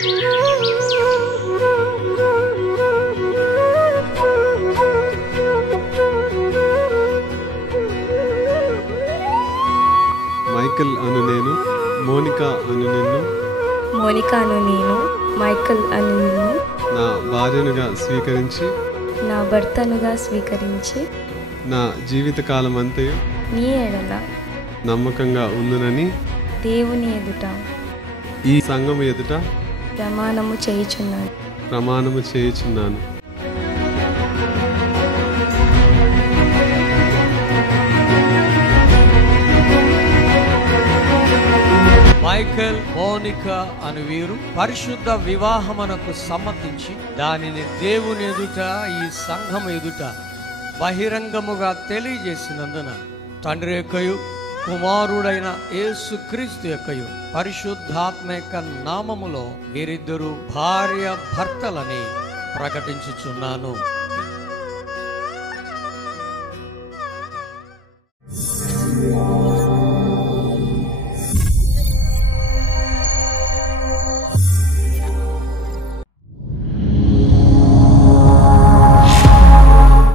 Michael అను నేను, మోనికా అను నిన్ను, మోనికా అను నేను, మైకల్ అను నిన్ను నా భార్యనుగా స్వీకరించి, నా భర్తనుగా స్వీకరించి, నా జీవితకాలం అంతయు నీ ఎడల నమ్మకంగా ఉండునని దేవుని ఎదుట ఈ సంఘం ఎదుట ప్రమాణము చేయుచున్నాను. మైకేల్, మోనికా అను వీరు పరిశుద్ధ వివాహమునకు సమ్మతించి దానిని దేవుని ఎదుట ఈ సంఘం ఎదుట బహిరంగముగా తెలియజేసినందున తండ్రి యొక్కయు కుమారుడైన యేసుక్రీస్తు యొక్కయు పరిశుద్ధాత్మ యొక్క నామములో వీరిద్దరూ భార్య భర్తలని ప్రకటించుచున్నాను.